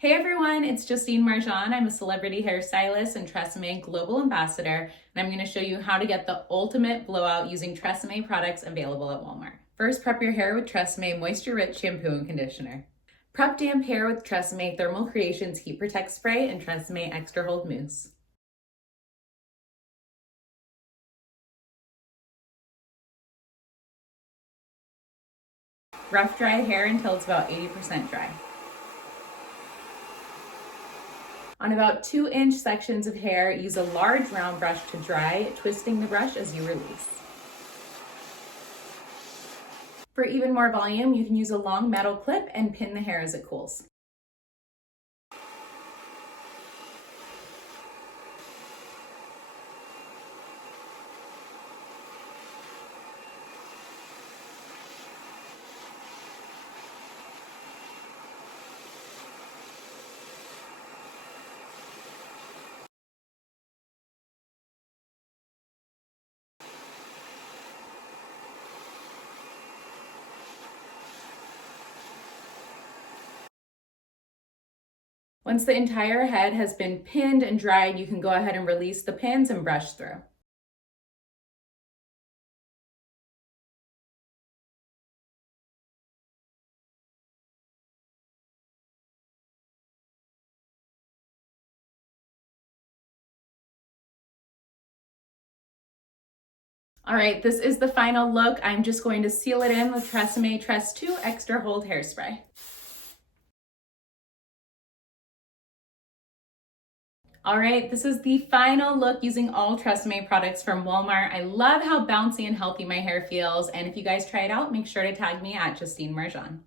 Hey everyone, it's Justine Marjan. I'm a celebrity hairstylist and TRESemmé global ambassador, and I'm going to show you how to get the ultimate blowout using TRESemmé products available at Walmart. First, prep your hair with TRESemmé Moisture Rich Shampoo and Conditioner. Prep damp hair with TRESemmé Thermal Creations Heat Protect Spray and TRESemmé Extra Hold Mousse. Rough dry hair until it's about 80% dry. On about 2-inch sections of hair, use a large round brush to dry, twisting the brush as you release. For even more volume, you can use a long metal clip and pin the hair as it cools. Once the entire head has been pinned and dried, you can go ahead and release the pins and brush through. All right, this is the final look. I'm just going to seal it in with TRESemmé Tress 2 Extra Hold Hairspray. All right, this is the final look using all TRESemmé products from Walmart. I love how bouncy and healthy my hair feels, and if you guys try it out, make sure to tag me at Justine Marjan.